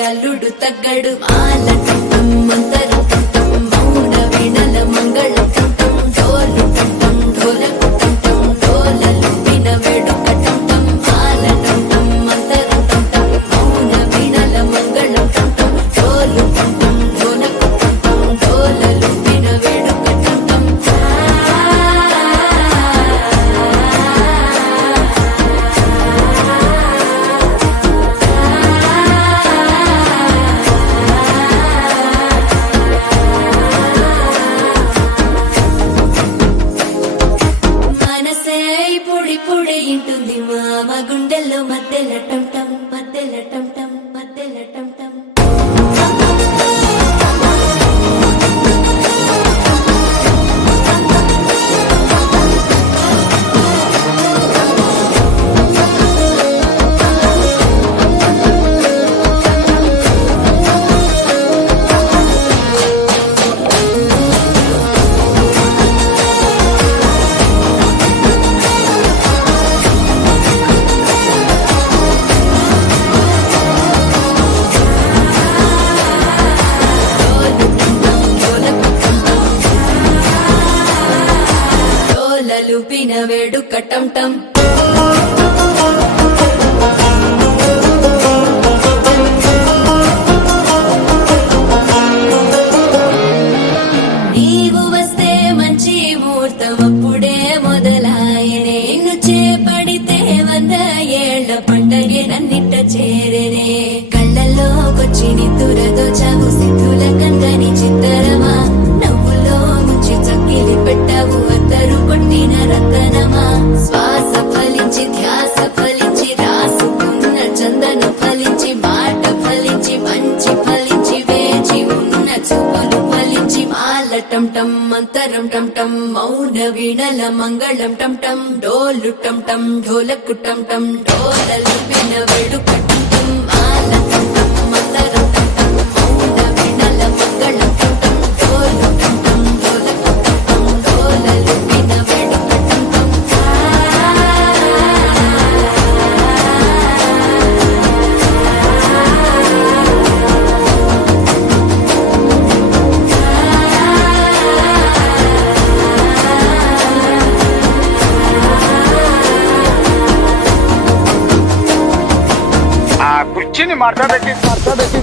అల్లుడు తగ్గడు ఆలటం మంతరం కంఠం మౌన వీణల మంగళం కంఠం డోలు కంఠం ఢోలకు కంఠం డోలలు విన వేడుక కంఠం ఆలటం మంతరం కంఠం మౌన వీణల మంగళం కంఠం డోలు కంఠం ఢోలకు కంఠం డోలలు విన వేడుక కంఠం పొడి ఇంటుంది మామ గుండెల్లో మధ్యల టంటం మధ్యల టంటం మధ్యల టంటం లూపిన వేడుక టంటం నీవు వస్తే మంచి ముహూర్తం అప్పుడే మొదలాయనే నిన్ను చేపడితే 100 ఏళ్ల పండగే నన్నిట్ట చేరనే కళ్ళల్లోకొచ్చి నిద్దురదోచావు సిద్ధుల కందని చిత్తరమా నవ్వులో ముంచి చక్కిలి పెట్టావు అద్దరు కొట్టిన రతనమా శ్వాస ఫలించి ధ్యాస ఫలించి రాసుకున్న చందన ఫలించి మాట ఫలించి మంచి ఫలించి వేచి ఉన్న చూపులు ఫలించి మాల టంటం మంతరం టంటం మౌన వీణల మంగళం టంటం డోలు టంటం ఢోలకు టంటం డోలలు విన వేడుక టంటం మాల టంటం మంతరం టంటం మౌన వీణల మంగళం టంటం డోలు టంటం ఢోలకు టంటం డోలలు విన వేడుక టంటం కుర్చీని మార్చబెట్టి మార్చబెట్టి